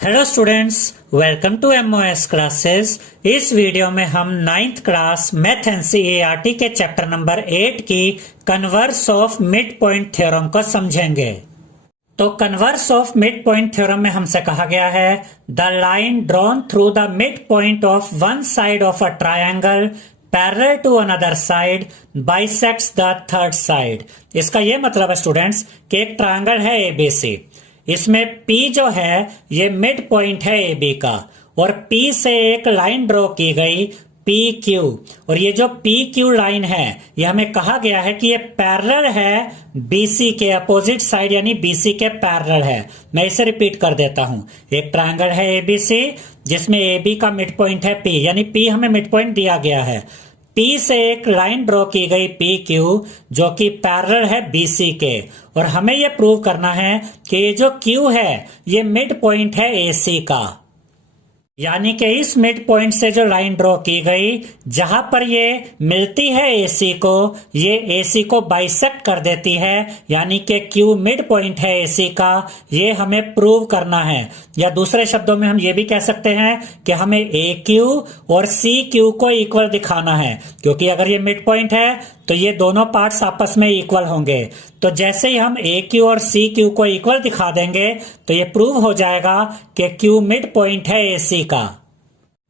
Hello students, welcome to MOS classes. इस video में हम 9th क्लास मैथ एनसीईआरटी के चैप्टर नंबर 8 की converse of mid point theorem को समझेंगे। तो converse of mid point theorem में हमसे कहा गया है the line drawn through the mid point of one side of a triangle parallel to another side bisects the third side. इसका यह मतलब है स्टूडेंट्स कि एक ट्रायंगल है एबीसी, इसमें P जो है ये मिड पॉइंट है AB का और P से एक लाइन ड्रॉ की गई PQ, और ये जो PQ लाइन है ये हमें कहा गया है कि ये पैरेलल है BC के अपोजिट साइड, यानी BC के पैरेलल है। मैं इसे रिपीट कर देता हूं। एक ट्रायंगल है ABC जिसमें AB का मिड पॉइंट है P, यानी P हमें मिड पॉइंट दिया गया है। P से एक लाइन ड्रॉ की गई PQ जो कि पैरेलल है BC के, और हमें यह प्रूव करना है कि ये जो Q है ये मिड पॉइंट है AC का, यानी कि इस मिड पॉइंट से जो लाइन ड्रॉ की गई जहां पर ये मिलती है AC को, ये AC को बाइसेक्ट कर देती है, यानी कि Q मिड पॉइंट है AC का। ये हमें प्रूव करना है, या दूसरे शब्दों में हम ये भी कह सकते हैं कि हमें AQ और CQ को इक्वल दिखाना है, क्योंकि अगर ये मिड पॉइंट है तो ये दोनों पार्ट्स आपस में इक्वल होंगे। तो जैसे ही हम AQ और CQ को इक्वल दिखा देंगे तो ये प्रूव हो जाएगा कि Q मिड पॉइंट है AC का।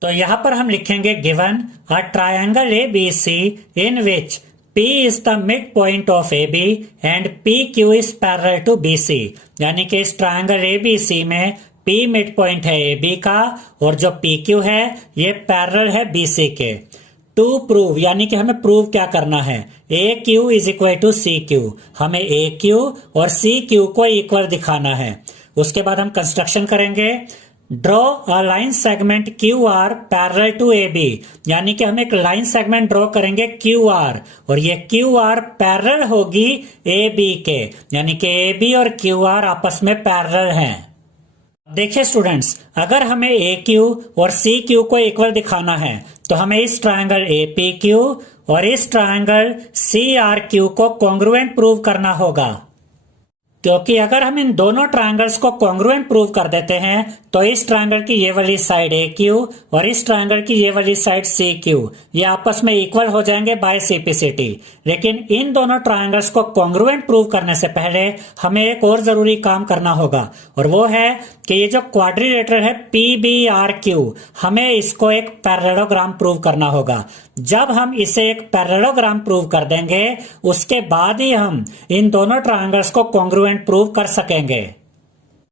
तो यहां पर हम लिखेंगे given a triangle ABC in which P is the midpoint of AB and PQ is parallel to BC, यानी कि इस ट्रायंगल ABC में P मिड पॉइंट है AB का और जो PQ है ये पैरेलल है BC के। टू प्रूव, यानी कि हमें प्रूव क्या करना है, AQ is equal to CQ, हमें AQ और CQ को इक्वल दिखाना है। उसके बाद हम कंस्ट्रक्शन करेंगे। Draw a line segment QR parallel to AB, यानी कि हम एक लाइन सेगमेंट ड्रॉ करेंगे QR और ये QR पैरेलल होगी AB के, यानी कि AB और QR आपस में पैरेलल हैं। देखिए स्टूडेंट्स, अगर हमें AQ और CQ को इक्वल दिखाना है तो हमें इस ट्रायंगल APQ और इस ट्रायंगल CRQ को कॉन्ग्रुएंट प्रूव करना होगा, क्योंकि अगर हम इन दोनों ट्रायंगल्स को कॉन्ग्रुएंट प्रूव कर देते हैं तो इस ट्रायंगल की ये वाली साइड AQ और इस ट्रायंगल की ये वाली साइड CQ ये आपस में इक्वल हो जाएंगे बाय सिंप्लिसिटी। लेकिन इन दोनों ट्रायंगल्स को कॉन्ग्रुएंट प्रूव करने से पहले हमें एक और जरूरी काम करना होगा, और वो है कि ये जो क्वाड्रिलेटरल है PBRQ, हमें इसको एक पैरेललोग्राम प्रूव करना होगा। जब हम इसे एक पैरेललोग्राम प्रूव कर देंगे उसके बाद ही हम इन दोनों ट्रायंगल्स को कॉन्ग्रुएंट प्रूव कर सकेंगे।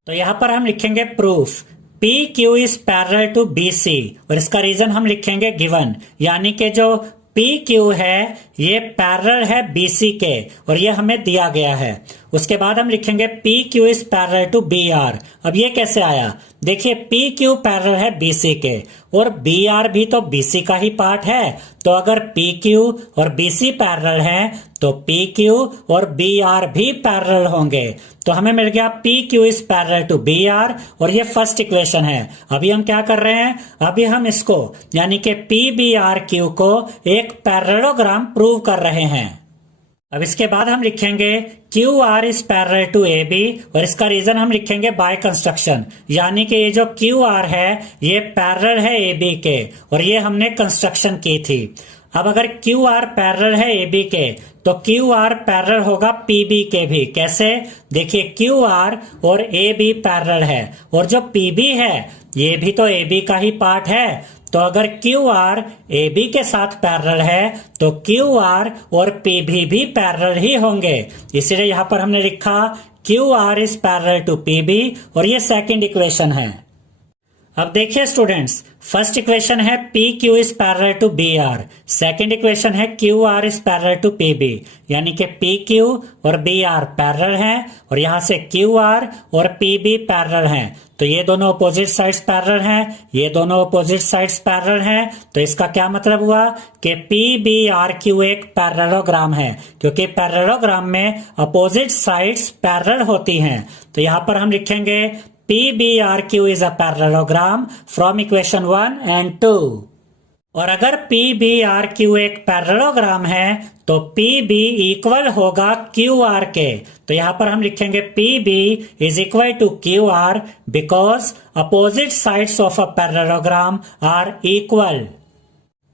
तो यहां पर हम लिखेंगे proof PQ is parallel to BC, और इसका रीजन हम लिखेंगे गिवन, यानी कि जो PQ है ये पैरेलल है BC के और ये हमें दिया गया है। उसके बाद हम लिखेंगे PQ is parallel to BR। अब ये कैसे आया, देखिए PQ पैरेलल है BC के और BR भी तो BC का ही पार्ट है, तो अगर PQ और BC पैरेलल हैं तो PQ और BR भी पैरेलल होंगे। तो हमें मिल गया PQ is parallel to BR, और ये फर्स्ट इक्वेशन है। अभी हम क्या कर रहे हैं, अभी हम इसको यानी कि PBRQ को एक पैरेललोग्राम प्रूव कर रहे हैं। अब इसके बाद हम लिखेंगे QR is parallel to AB, और इसका रीजन हम लिखेंगे बाय कंस्ट्रक्शन, यानी कि ये जो QR है ये पैरेलल है AB के और ये हमने कंस्ट्रक्शन की थी। अब अगर QR पैरेलल है AB के तो QR पैरेलल होगा PB के भी। कैसे, देखिए QR और AB पैरेलल है और जो PB है ये भी तो AB का ही पार्ट है, तो अगर QR AB के साथ पैरेलल है तो QR और PB भी पैरेलल ही होंगे। इसीलिए यहां पर हमने लिखा QR is parallel to PB, और ये सेकंड इक्वेशन है। अब देखिए स्टूडेंट्स, फर्स्ट इक्वेशन है PQ is parallel to BR, second equation है QR is parallel to PB, यानी कि PQ और BR पैरेलल हैं और यहां से QR और PB पैरेलल हैं। तो ये दोनों अपोजिट साइड्स पैरेलल हैं, ये दोनों अपोजिट साइड्स पैरेलल हैं। तो इसका क्या मतलब हुआ कि PBRQ एक पैरेललोग्राम है, क्योंकि पैरेललोग्राम में अपोजिट साइड्स पैरेलल होती हैं। तो यहां पर हम लिखेंगे PBRQ is a parallelogram from equation 1 and 2. और अगर पी बी आर क्यू एक पैरेललोग्राम है तो पी बी इक्वल होगा क्यू आर के। तो यहां पर हम लिखेंगे P B is equal to Q R because opposite sides of a parallelogram are equal.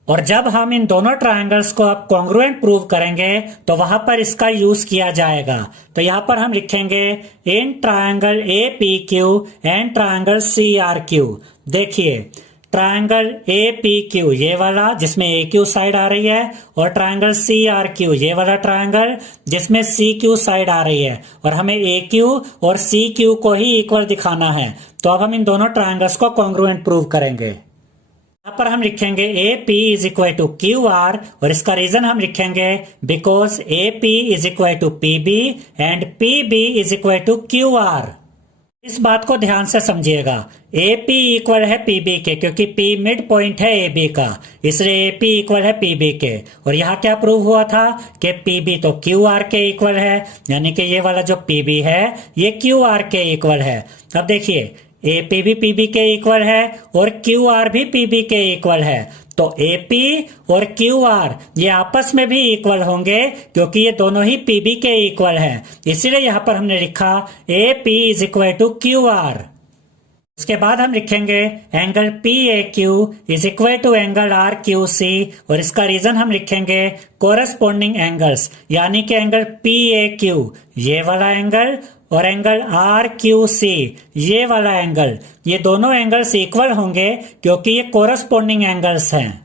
और जब हम इन दोनों ट्रायंगल्स को अब कॉन्ग्रुएंट प्रूव करेंगे तो वहां पर इसका यूज किया जाएगा। तो यहां पर हम लिखेंगे in triangle A P Q and triangle C R Q. देखिए ट्रायंगल ए पी क्यू ये वाला जिसमें ए क्यू साइड आ रही है, और ट्रायंगल सी आर क्यू ये वाला ट्रायंगल जिसमें सी क्यू साइड आ रही है, और हमें ए क्यू और सी क्यू को ही इक्वल दिखाना है। तो अब हम इन दोनों ट्रायंगल्स को कॉन्ग्रुएंट प्रूव करेंगे। यहाँ पर हम लिखेंगे A P is equal to Q R, और इसका रीजन हम लिखेंगे because A P is equal to P B and P B is equal to Q R. इस बात को ध्यान से समझिएगा, ए पी इक्वल है पी बी के, क्योंकि पी मिड पॉइंट है ए बी का, इसलिए ए पी इक्वल है पी बी के। और यहाँ क्या प्रूव हुआ था कि पी बी तो क्यू आर के इक्वल है, यानी कि ये वाला जो पी बी है ये क्यू आर के इक्वल है। अब देखिए ए पी भी पी बी के इक्वल है और क्यू आर भी पी बी के इक्वल है, तो ए पी और क्यू आर ये आपस में भी इक्वल होंगे क्योंकि ये दोनों ही पी बी के इक्वल हैं। इसीलिए यहां पर हमने लिखा A P is equal to Q R. उसके बाद हम लिखेंगे angle P A Q is equal to angle R Q C, और इसका रीजन हम लिखेंगे कोरस्पोंडिंग एंगल्स, यानी कि एंगल पी ए क्यू ये वाला एंगल और एंगल आर क्यू सी ये वाला एंगल, ये दोनों एंगल्स इक्वल होंगे क्योंकि ये कोरस्पोंडिंग एंगल्स हैं।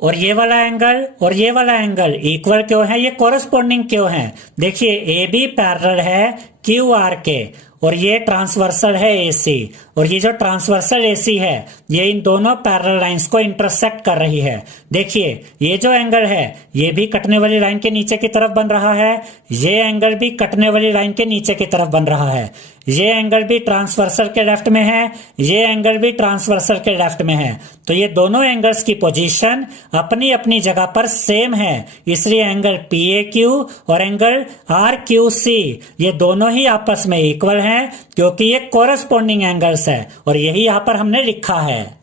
और ये वाला एंगल और ये वाला एंगल इक्वल क्यों है, ये कोरस्पोंडिंग क्यों है? देखिए ए बी पैरेलल है क्यू आर के और ये ट्रांसवर्सल है एसी, और ये जो ट्रांसवर्सल एसी है ये इन दोनों पैरेलल लाइंस को इंटरसेक्ट कर रही है। देखिए ये जो एंगल है ये भी कटने वाली लाइन के नीचे की तरफ बन रहा है, ये एंगल भी कटने वाली लाइन के नीचे की तरफ बन रहा है, ये एंगल भी ट्रांसवर्सल के लेफ्ट में है, ये एंगल भी ट्रांसवर्सल के लेफ्ट में है। तो ये दोनों एंगल्स की पोजीशन अपनी अपनी जगह पर सेम है, इसलिए एंगल पी ए क्यू और एंगल आर क्यू सी ये दोनों ही आपस में इक्वल हैं क्योंकि ये कोरस्पोंडिंग एंगल्स है, और यही यहां पर हमने लिखा है।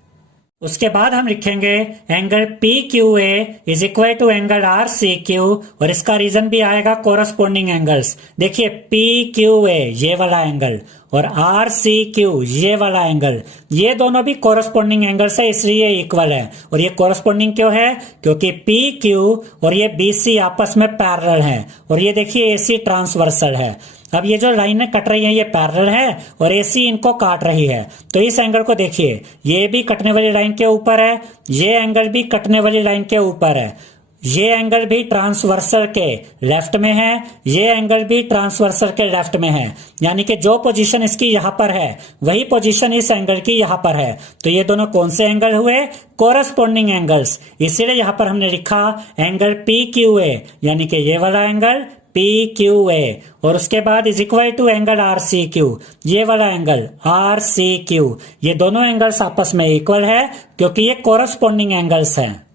उसके बाद हम लिखेंगे angle P Q A is equal to angle R C Q, और इसका रीजन भी आएगा कोरस्पोंडिंग एंगल्स। देखिए पी क्यू ए ये वाला एंगल और आर सी क्यू ये वाला एंगल, ये दोनों भी कोरस्पोंडिंग एंगल्स है इसलिए इक्वल है। और ये कोरस्पोंडिंग क्यों है? क्योंकि पी क्यू और ये बी सी आपस में पैरेलल है, और ये देखिए ए सी ट्रांसवर्सल है। अब ये जो लाइनें कट रही हैं ये पैरेलल है और एसी इनको काट रही है, तो इस एंगल को देखिए ये भी कटने वाली लाइन के ऊपर है, ये एंगल भी कटने वाली लाइन के ऊपर है, ये एंगल भी ट्रांसवर्सल के लेफ्ट में है, ये एंगल भी ट्रांसवर्सल के लेफ्ट में है, यानी कि जो पोजीशन इसकी यहाँ पर है वही पोजीशन इस एंगल की यहाँ पर है। तो ये दोनों कौन से एंगल हुए? Corresponding angles. इसीलिए यहाँ पर हमने लिखा एंगल पी क्यू ए, यानी कि ये वाला एंगल पी क्यू ए, और उसके बाद is equal to angle R C Q ये वाला एंगल आर सी क्यू। ये दोनों एंगल्स आपस में इक्वल है क्योंकि ये कोरस्पोंडिंग एंगल्स हैं।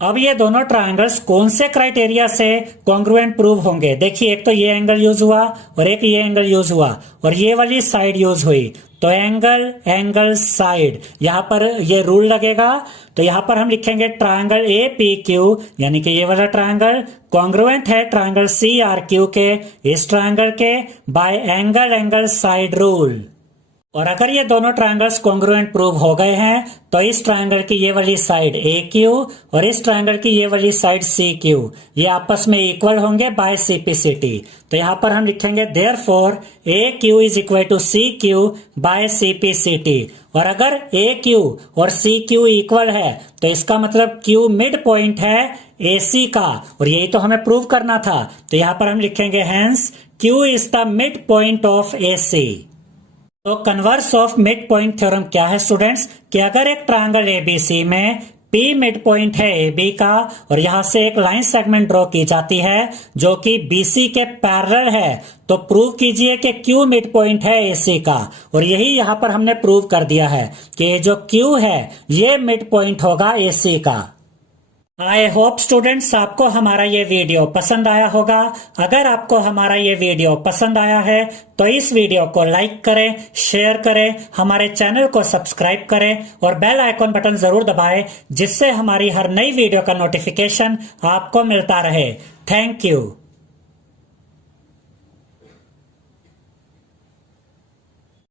अब ये दोनों ट्रायंगल्स कौन से क्राइटेरिया से कॉन्ग्रुएंट प्रूव होंगे? देखिए एक तो ये एंगल यूज हुआ और एक ये एंगल यूज हुआ और ये वाली साइड यूज हुई, तो एंगल एंगल साइड यहाँ पर ये रूल लगेगा। तो यहाँ पर हम लिखेंगे ट्रायंगल ए पी क्यू, यानी कि ये वाला ट्रायंगल कॉन्ग्रुएंट है ट्रायंगल सी आर क्यू के इस ट्रायंगल के bye angle angle side rule. और अगर ये दोनों ट्रायंगल्स कॉन्ग्रुएंट प्रूव हो गए हैं तो इस ट्रायंगल की ये वाली साइड ए क्यू और इस ट्रायंगल की ये वाली साइड सी क्यू ये आपस में इक्वल होंगे बाय सीपीसीटी। तो यहाँ पर हम लिखेंगे therefore A Q is equal to C Q by CPCT. और अगर ए क्यू और सी क्यू इक्वल है तो इसका मतलब क्यू मिड पॉइंट है ए सी का, और यही तो हमें प्रूव करना था। तो यहाँ पर हम लिखेंगे hence Q is the mid point of A C. तो converse of mid point theorem क्या है स्टूडेंट्स? कि अगर एक ट्रायंगल एबीसी में P मिड पॉइंट है AB का और यहां से एक लाइन सेगमेंट ड्रॉ की जाती है जो कि BC के पैरेलल है, तो प्रूव कीजिए कि Q मिड पॉइंट है AC का। और यही यहां पर हमने प्रूव कर दिया है कि जो Q है ये मिड पॉइंट होगा AC का। आई होप स्टूडेंट्स आपको हमारा ये वीडियो पसंद आया होगा। अगर आपको हमारा ये वीडियो पसंद आया है तो इस वीडियो को लाइक करें, शेयर करें, हमारे चैनल को सब्सक्राइब करें और बेल आइकॉन बटन जरूर दबाएं, जिससे हमारी हर नई वीडियो का नोटिफिकेशन आपको मिलता रहे। Thank you.